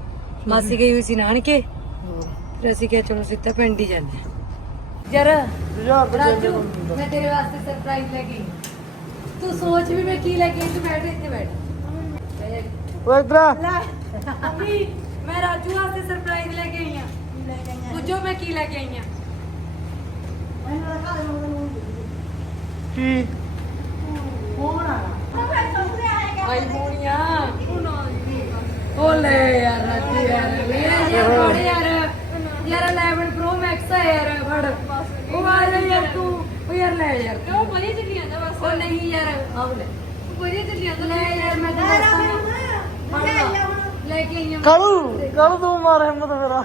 ਮਾਸੀ ਗਈ ਹੋਈ ਸੀ ਨਾਨਕੇ। ਫਿਰ ਅਸੀਂ ਕਿਹਾ ਚਲੋ ਸਿੱਧਾ ਪਿੰਡ ਹੀ ਜਾਂਦੇ ਹਾਂ। ਯਾਰ ਯਾਰ ਤੇ ਰਾਜੂ ਮੈਂ ਤੇਰੇ ਵਾਸਤੇ ਸਰਪ੍ਰਾਈਜ਼ ਲੈ ਕੇ ਆਈ ਤੂੰ ਸੋਚ ਵੀ ਮੈਂ ਕੀ ਲੈ ਕੇ ਆਈ ਤੂੰ ਬੈਠ ਇੱਥੇ ਬੈਠ ਓਏ ਇਧਰ ਆ ਮੰਮੀ ਮੈਂ ਰਾਜੂ ਵਾਸਤੇ ਸਰਪ੍ਰਾਈਜ਼ ਲੈ ਕੇ ਆਈ ਆ ਪੁੱਛੋ ਮੈਂ ਕੀ ਲੈ ਕੇ ਯਾਰ ਰਾਜੂ ਯਾਰ ਲੈ ਯਾਰ ਫੜ ਯਾਰ ਯਾਰ 11 Pro Max ਆ ਯਾਰ ਫੜ ਉਹ ਆ ਜਾ ਯਾਰ ਤੂੰ ਉਹ ਯਾਰ ਲੈ ਯਾਰ ਉਹ ਵਧੀਆ ਚੱਲੀ ਜਾਂਦਾ ਬਸ ਉਹ ਨਹੀਂ ਯਾਰ ਆਹ ਲੈ ਵਧੀਆ ਚੱਲੀ ਜਾਂਦਾ ਲੈ ਯਾਰ ਮੈਂ ਤਾਂ ਫੜ ਲਾ। ਲੈ ਕੇ ਆਈ ਆ ਕਾਲੂ ਕਾਲੂ ਤੂੰ ਮਾਰ ਹਿੰਮਤ ਮੇਰਾ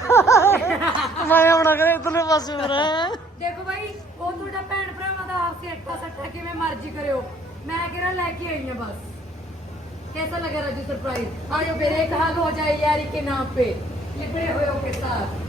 ਮੈਂ ਆਉਣਾ ਕਰੇ ਇਧਰਲੇ ਪਾਸੇ ਮੇਰਾ ਦੇਖੋ ਭਾਈ ਉਹ ਤੁਹਾਡਾ ਭੈਣ ਭਰਾਵਾਂ ਦਾ ਆਪਸੀ ਅੱਟਾ ਸੱਟਾ ਕਿਵੇਂ ਮਰਜ਼ੀ ਕਰਿਓ ਮੈਂ ਕਿਹੜਾ ਲੈ ਕੇ ਆਈ ਆ ਬਸ कैसा लगा राजू सरप्राइज आज फिर एक हाल हो जाए यारी के नाम पे लिपटे हुए हो के साथ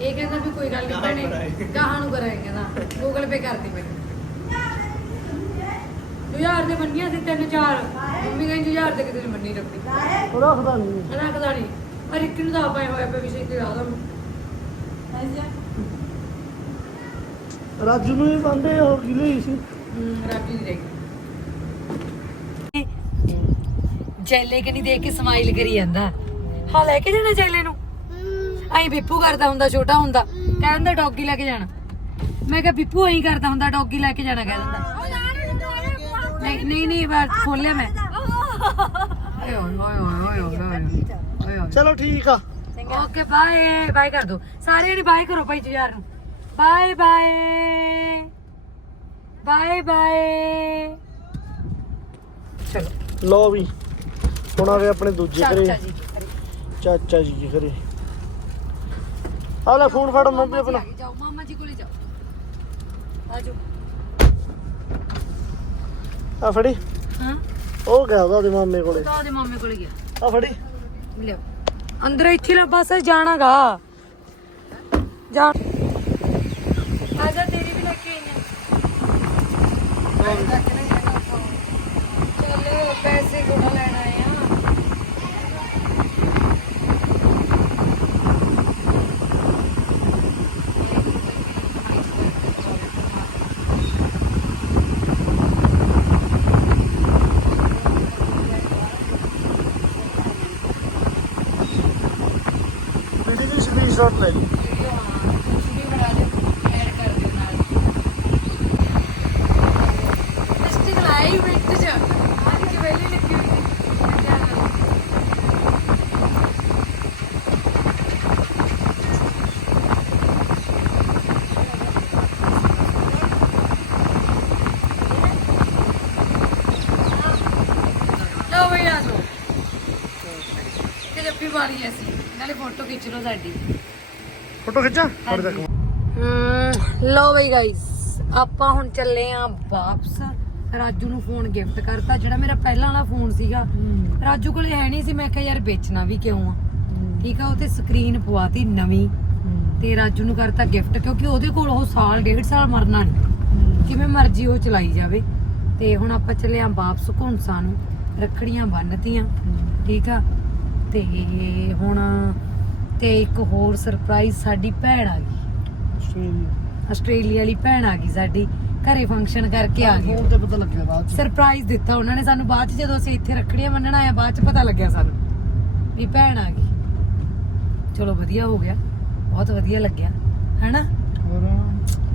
ਇਹ ਕਹਿੰਦਾ ਵੀ ਕੋਈ ਗੱਲ ਨਹੀਂ ਭੈਣੇ ਗਾਹਾਂ ਨੂੰ ਕਰਾਂਗੇ ਕਹਿੰਦਾ। ਗੂਗਲ ਪੇ ਕਰਦੀ ਮੈਨੂੰ ਹਜ਼ਾਰ ਦੇ ਮੰਨੀਆਂ ਸੀ ਤਿੰਨ ਚਾਰ। ਮੰਮੀ ਕਹਿੰਦੀ ਹਜ਼ਾਰ ਦੇ ਕਿਤੇ ਨੀ ਮੰਨੀ ਰੱਖੀ। ਉਹ ਰੱਖਦਾ ਨਹੀਂ ਰੱਖਦਾ ਨਹੀਂ ਪਰ ਇੱਕ ਨੂੰ ਤਾਂ ਪਾਏ ਹੋਇਆ ਪਿਆ ਵੀ ਲਾ ਦੋ ਰਾਜੂ ਨੂੰ ਹੀ ਬੰਦੇ ਹੋ ਲਈ ਸੀ। ਰਾਜੀ ਦੀ ਜੈਲੇ ਕਿ ਨਹੀਂ ਦੇਖ ਕੇ ਸਮਾਈਲ ਕਰੀ ਜਾਂਦਾ। ਹਾਂ ਲੈ ਕੇ ਜਾਣਾ ਜੈਲੇ ਨੂੰ? ਐਂ ਬਿੱਪੂ ਕਰਦਾ ਹੁੰਦਾ ਛੋਟਾ ਹੁੰਦਾ। ਕਹਿੰਦਾ ਡੌਗੀ ਲੈ ਕੇ ਜਾਣਾ। ਮੈਂ ਕਿਹਾ ਬਿੱਪੂ ਐਂ ਕਰਦਾ ਹੁੰਦਾ ਡੌਗੀ ਲੈ ਕੇ ਜਾਣਾ ਕਹਿ ਦਿੰਦਾ। ਨਹੀਂ ਨਹੀਂ ਨਹੀਂ ਬਾਤ ਖੋਲਿਆ ਮੈਂ। ਓਏ ਓਏ ਓਏ ਓਏ ਓਏ ਓਏ ਓਏ ਚਲੋ ਠੀਕ ਆ। ਓਕੇ ਬਾਏ ਬਾਏ ਕਰ ਦੋ। ਸਾਰਿਆਂ ਨੇ ਬਾਏ ਕਰੋ ਭਾਈ ਜੁਝਾਰ ਨੂੰ। Bye bye. Bye bye. ਚਲੋ। ਲੋ ਵੀ ਹੁਣ ਆ ਗਏ ਆਪਣੇ ਦੂਜੇ ਘਰੇ। ਚਾਚਾ ਜੀ ਜੀ ਘਰੇ। ਆ ਲੈ ਫੋਨ ਫੜ ਮੰਮੀ ਆਪਣਾ। ਜਾਓ ਮਾਮਾ ਜੀ ਕੋਲੇ ਜਾਓ। ਆਜੋ ਆ ਫੜੀ। ਹਾਂ? ਉਹ ਗਿਆ ਉਹਦੇ ਮਾਮੇ ਕੋਲੇ। ਤਾਂ ਉਹਦੇ ਮਾਮੇ ਕੋਲੇ ਗਿਆ। ਆ ਫੜੀ। ਲਿਓ ਅੰਦਰ ਇੱਥੇ ਨਾ ਬਸ ਜਾਣਾਗਾ। ਜਾ। ਆ ਜਾ ਤੇਰੀ ਵੀ ਲੈ ਕੇ ਆਈ ਚਲੋ ਪੈਸੇ ਕੋਲ ਲੈਣਾ ਆ ਸਕਰੀਨਸ਼ਾਟ ਲੈ ਲਈ ਵੀਡੀਓ ਹਾਂ ਤੁਸੀਂ ਵੀ ਬਣਾ ਦਿਓ ਐਡ ਕਰ ਦਿਓ ਨਾਲ ਲਿਸਟਿੰਗ ਲਾਈ ਮਿੰਟ ਚ ਅੱਜ ਕਿ ਵੇਲੇ ਲੱਗੀ ਹੋਈ ਸੀ ਲਓ ਬਈ ਆ ਜਾਓ ਤੇ ਜੱਫੀ ਮਾਰੀ ਅਸੀਂ ਨਾਲੇ ਫੋਟੋ ਖਿੱਚ ਲਓ ਸਾਡੀ। ਫੋਟੋ ਖਿੱਚਾਂ? ਫੜ ਲਓ ਬਈ ਗਾਇਸ ਆਪਾਂ ਹੁਣ ਚੱਲੇ ਆਂ ਵਾਪਸ। ਰਾਜੂ ਨੂੰ ਫੋਨ ਗਿਫਟ ਕਰਤਾ ਜਿਹੜਾ ਮੇਰਾ ਪਹਿਲਾਂ ਵਾਲਾ ਫੋਨ ਸੀਗਾ। ਰਾਜੂ ਕੋਲੇ ਹੈ ਨਹੀਂ ਸੀ ਮੈਂ ਕਿਹਾ ਯਾਰ ਵੇਚਣਾ ਵੀ ਕਿਉਂ ਆ? ਠੀਕ ਆ ਉਹ ਤੇ ਸਕਰੀਨ ਪਵਾਤੀ ਨਵੀਂ। ਤੇ ਰਾਜੂ ਨੂੰ ਕਰਤਾ ਗਿਫਟ ਕਿਉਂਕਿ ਉਹਦੇ ਕੋਲ ਉਹ ਸਾਲ ਡੇਢ ਸਾਲ ਮਰਨਾ ਨਹੀਂ ਕਿਵੇਂ ਮਰਜ਼ੀ ਉਹ ਚਲਾਈ ਜਾਵੇ। ਤੇ ਹੁਣ ਆਪਾਂ ਚੱਲੇ ਆਂ ਵਾਪਸ ਘੁੰਸਾ ਨੂੰ। ਰੱਖੜੀਆਂ ਬੰਨਤੀਆਂ। ਠੀਕ ਆ? ਤੇ ਹੁਣ ਤੇ ਇੱਕ ਹੋਰ ਸਰਪ੍ਰਾਈਜ਼ ਸਾਡੀ ਭੈਣ ਆ ਗਈ। ਆਸਟ੍ਰੇਲੀਆ। ਵਾਲੀ ਭੈਣ ਆ ਗਈ ਸਾਡੀ। ਘਰੇ ਫੰਕਸ਼ਨ ਕਰਕੇ ਆ ਗਈ। ਫੋਨ ਤੇ ਪਤਾ ਲੱਗਿਆ ਬਾਅਦ ਚ। ਸਰਪ੍ਰਾਈਜ਼ ਦਿੱਤਾ ਉਹਨਾਂ ਨੇ ਸਾਨੂੰ। ਬਾਅਦ ਚ ਜਦੋਂ ਅਸੀਂ ਇੱਥੇ ਰੱਖੜੀਆਂ ਬੰਨਣ ਆਇਆ ਬਾਅਦ ਚ ਪਤਾ ਲੱਗਿਆ ਸਾਨੂੰ ਵੀ ਭੈਣ ਆ ਗਈ। ਚਲੋ ਵਧੀਆ ਹੋ ਗਿਆ। ਬਹੁਤ ਵਧੀਆ ਲੱਗਿਆ। ਹੈਨਾ?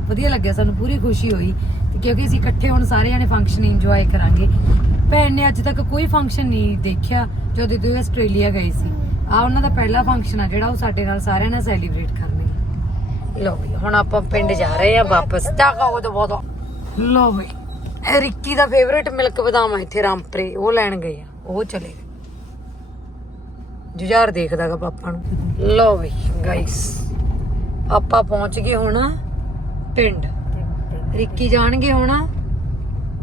ਵਧੀਆ ਲੱਗਿਆ ਸਾਨੂੰ। ਪੂਰੀ ਖੁਸ਼ੀ ਹੋਈ। ਤੇ ਕਿਉਂਕਿ ਅਸੀਂ ਇਕੱਠੇ ਹੁਣ ਸਾਰਿਆਂ ਨੇ ਫੰਕਸ਼ਨ ਇੰਜੋਏ ਕਰਾਂਗੇ। ਭੈਣ ਨੇ ਅੱਜ ਤੱਕ ਕੋਈ ਫੰਕਸ਼ਨ ਨਹੀਂ ਦੇਖਿਆ ਜਦੋਂ ਇਹ ਆਸਟ੍ਰੇਲੀਆ ਗਏ ਸੀ। ਆ ਉਹਨਾਂ ਦਾ ਪਹਿਲਾ ਫੰਕਸ਼ਨ ਆ ਜਿਹੜਾ ਉਹ ਸਾਡੇ ਨਾਲ ਸਾਰਿਆਂ ਨਾਲ ਸੈਲੀਬ੍ਰੇਟ ਕਰਨਗੇ। ਲੋ ਵੀ, ਹੁਣ ਆਪਾਂ ਪਿੰਡ ਜਾ ਰਹੇ ਆ ਵਾਪਸ। ਟਾਕਾ ਉਹ ਤਾਂ ਬਹੁਤ। ਲੋ ਵੀ, ਇਹ ਰਿੱਕੀ ਦਾ ਫੇਵਰੇਟ ਮਿਲਕ ਬਦਾਮ ਆ ਇੱਥੇ ਰਾਮਪਰੇ, ਉਹ ਲੈਣ ਗਏ ਆ, ਉਹ ਚਲੇ ਗਏ। ਜੁਝਾਰ ਦੇਖਦਾਗਾ ਪਾਪਾ ਨੂੰ। ਲੋ ਵੀ ਗਾਇਸ ਆਪਾਂ ਪਹੁੰਚ ਗਏ ਹੁਣ ਪਿੰਡ। ਰਿੱਕੀ ਜਾਣਗੇ ਹੁਣ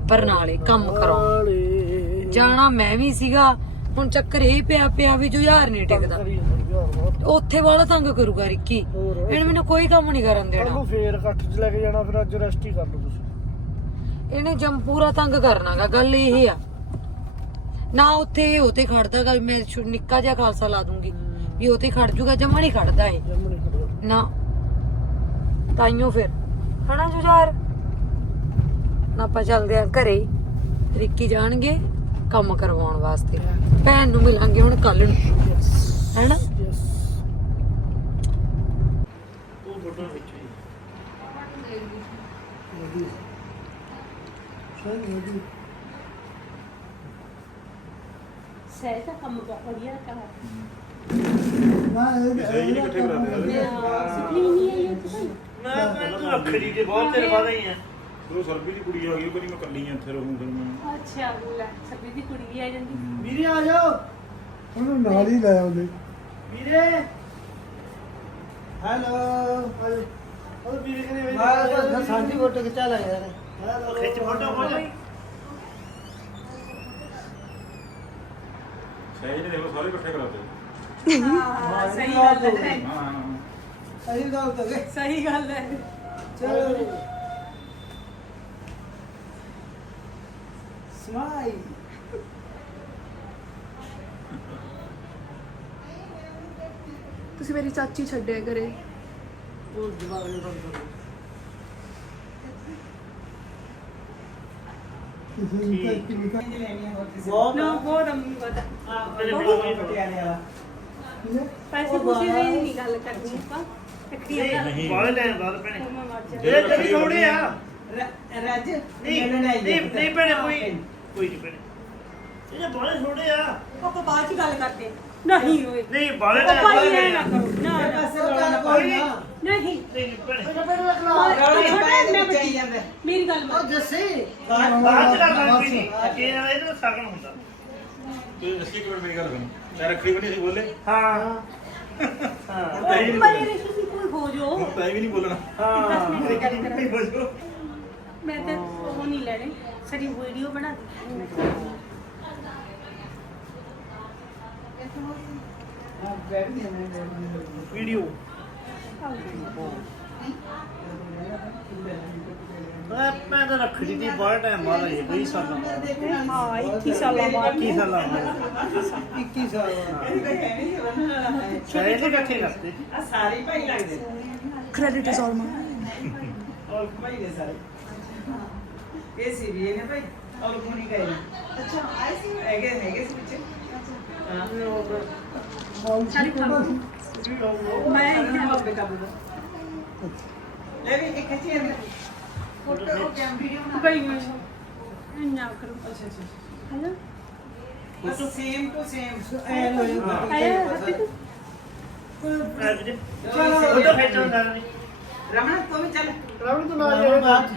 ਬਰਨਾਲੇ, ਕੰਮ ਕਰਾਉਣ। ਜਾਣਾ ਮੈਂ ਵੀ ਸੀਗਾ ਹੁਣ ਚੱਕਰ ਇਹ ਪਿਆ ਪਿਆ ਵੀ ਜੁਝਾਰ ਨਹੀਂ ਟਿਕਦਾ। ਉੱਥੇ ਵਾਲਾ ਤੰਗ ਕਰੂਗਾ ਰਿੱਕੀ। ਇਹਨੇ ਮੈਨੂੰ ਕੋਈ ਕੰਮ ਨਹੀਂ ਕਰਨ ਦੇਣਾ। ਉਹਨੂੰ ਫੇਰ ਇਕੱਠ ਚ ਲੈ ਕੇ ਜਾਣਾ ਫਿਰ ਅੱਜ ਰੈਸਟ ਹੀ ਕਰ ਲਓ ਤੁਸੀਂ। ਇਹਨੇ ਜਮ ਪੂਰਾ ਤੰਗ ਕਰਨਾਗਾ ਗੱਲ ਇਹ ਆ। ਨਾ ਉੱਥੇ ਇਹ ਉਤੇ ਖੜਦਾਗਾ ਮੈਂ ਨਿੱਕਾ ਜਿਹਾ ਖਾਲਸਾ ਲਾ ਦੂੰਗੀ। ਵੀ ਉਤੇ ਖੜ ਜੂਗਾ ਜਮਾ ਨਹੀਂ ਖੜਦਾ ਇਹ। ਨਾ। ਤਾਈਓ ਫਿਰ। ਹਨਾ ਜੁਝਾਰ? ਨਾ ਆਪਾਂ ਚੱਲਦੇ ਆ ਘਰੇ। ਰਿੱਕੀ ਜਾਣਗੇ। ਕੰਮ ਕਰਵਾਉਣ ਵਾਸਤੇ। ਭੈਣ ਨੂੰ ਮਿਲਾਂਗੇ ਹੁਣ ਕੱਲ ਨੂੰ। ਹੈਨਾ? ਉਹ ਸਹਿ ਤਾਂ ਕੰਮ ਬਹੁਤ ਵਧੀਆ ਕਰ ਸਹੀ ਨਹੀਂ ਇਕੱਠੇ ਕਰਾਉਂਦੇ। ਨਹੀਂ ਉੱਥੇ ਭਾਈ। ਮੈਂ ਮੈਂ ਤੂੰ ਰੱਖੜੀ ਦੇ ਬਹੁਤ ਚਿਰ ਬਾਅਦ ਆਈ ਆ। ਉਹ ਸਰਬੀ ਦੀ ਕੁੜੀ ਆ ਗਈ ਉਹ ਕਹਿੰਦੀ ਮੈਂ ਕੱਲੀ ਆ ਇੱਥੇ ਰਹੂੰ ਫਿਰ ਮੈਂ। ਅੱਛਾ ਲੈ ਸਭੀ ਦੀ ਕੁੜੀ ਵੀ ਆ ਜਾਂਦੀ। ਵੀਰੇ ਆ ਜਾਓ। ਉਹਨੂੰ ਨਾਲ ਹੀ ਲੈ ਆਉਂਦੇ। ਵੀਰੇ। ਹੈਲੋ ਹੈਲੋ ਉਹ ਵੀਰੇ ਕਹਿੰਦੇ ਮੈਂ ਸਾਡੀ ਫੋਟੋ ਖਿਚਾ ਲੈ ਯਾਰ। ਹੈਲੋ। ਖਿੱਚ ਫੋਟੋ ਖੋਲ। ਸਹੀ ਨੇ ਦੇਖੋ ਸਾਰੇ ਇਕੱਠੇ ਕਰਾਤੇ। ਹਾਂ ਸਹੀ ਗੱਲ ਹੈ। ਹਾਂ ਹਾਂ ਹਾਂ। ਸਹੀ ਗੱਲ ਕਰੇ ਸਹੀ ਗੱਲ ਹੈ। ਚਲੋ। ਸਮਾਈ ਤੁਸੀਂ ਮੇਰੀ ਚਾਚੀ ਛੱਡਿਆ ਕਰੇ ਉਹ ਜਵਾਬ ਨਹੀਂ ਕਰਦਾ ਕਿਸੇ ਨੂੰ ਤਾਂ ਇੱਕ ਨੂੰ ਤਾਂ ਬਹੁਤ ਨਾ ਬਹੁਤ ਅੰਮੀ ਪਤਾ ਮੇਰੇ ਬੜਾ ਪਟਿਆਲੇ ਵਾਲਾ ਪੈਸੇ ਪੂਸੇ ਦੀ ਨਹੀਂ ਗੱਲ ਕਰਨੀ ਆਪਾਂ ਰੱਖੜੀਆਂ ਦਾ ਨਹੀਂ ਬਾਹਰ ਲੈਣ ਬਾਅਦ ਭੈਣੇ ਮੈਂ ਮਰ ਜਾ ਇਹ ਜਿਹੜੀ ਥੋੜੇ ਆ ਰਾਜ ਨਹੀਂ ਨਹੀਂ ਨਹੀਂ ਭੈਣੇ ਕੋਈ ਕੋਈ ਨਹੀਂ ਭੈਣੇ। ਇਹ ਬਾਹਰ ਥੋੜੇ ਆ। ਆਪਾਂ ਬਾਅਦ ਚ ਗੱਲ ਕਰਦੇ। ਨਹੀਂ ਓਏ ਨਹੀਂ ਬਾਹਰ ਉਹ ਭਾਈ ਇਹ ਨਾ ਕਰੋ। ਨਾ ਨਾ। ਪਾਸੇ ਗੱਲ ਕੋਈ ਨਾ। ਨਹੀਂ। ਨਹੀਂ ਭੈਣੇ। ਰੌਲੀ ਪੈ ਮੈਂ ਚਾਈ ਜਾਂਦੇ। ਮੇਰੀ ਗੱਲ ਮੰਨ। ਜੱਸੀ ਬਾਹਰ ਚ ਗੱਲ ਕੋਈ ਨਹੀਂ। ਕਿ ਇਹਦਾ ਸਗਨ ਹੁੰਦਾ। ਤੂੰ ਅਸਲੀ ਕੋਲ ਮੇਰੀ ਗੱਲ ਸੁਣ। ਮੈਂ ਰੱਖੜੀ ਬਣੀ ਸੀ ਬੋਲੇ। ਹਾਂ। ਹਾਂ। ਤਾਂ ਹੀ ਨਹੀਂ ਮੇਰੇ ਬੋਲਣਾ। ਰਿਸ਼ਤੇ ਕੋਈ ਹੋ ਜੋ। ਹੁਣ ਤਾਂ ਹੀ ਵੀ ਨਹੀਂ ਬੋਲਣਾ। ਹਾਂ। ਕ੍ਰਿਕਟ ਹੋ ਜੋ। ਮੈਂ ਤਾਂ ਉਹ ਨਹੀਂ ਲੈਣੇ। ਸਾਡੀ ਵੀਡੀਓ ਬਣਾ ਦੇ ਵੀਡੀਓ। ਮੈਂ ਮੈਂ ਤਾਂ ਰੱਖੜੀ ਦੀ ਬਾਹਰ ਟਾਈਮ ਬਾਅਦ ਆਈ 20 ਸਾਲਾਂ ਬਾਅਦ। ਹਾਂ 21 ਸਾਲਾਂ ਬਾਅਦ। 21 ਸਾਲਾਂ ਬਾਅਦ। 21 ਸਾਲ ਸ਼ਾਇਦ ਹੀ ਇਕੱਠੇ ਕਰਦੇ ਆ ਸਾਰੇ ਭਾਈ ਲੱਗਦੇ। ਕ੍ਰੈਡਿਟ ਇਜ਼ ਆਲ ਔਰ ਭਾਈ ਦੇ ਸਾਰੇ। ਇਹ ਸੀ ਵੀ ਨੇ ਭਾਈ ਔਰ ਕੋਣੀ ਗਏ। ਅੱਛਾ ਆਈ ਸੀ? ਹੈਗੇ ਹੈਗੇ ਸੀ ਵਿੱਚ ਮੈਂ ਇੱਥੇ ਬਾਬੇ ਦਾ ਬੋਲ ਇਹ ਵੀ ਇੱਕ ਚੀਜ਼ ਹੈ ਫੋਟੋ ਹੋ ਗਿਆ ਵੀਡੀਓ ਬਣਾ। ਕਈ ਮੈਂ ਇੰਨਾ ਕਰੋ। ਅੱਛਾ ਅੱਛਾ ਬਸ ਸੇਮ ਟੂ ਸੇਮ ਐ ਲੋ ਆਇਆ ਹੱਥ ਉਧਰ ਖੇਚਣ ਕਰ ਰਮਣ ਤੂੰ ਵੀ ਚੱਲ। ਰਵਣ ਤੋਂ ਨਾਲ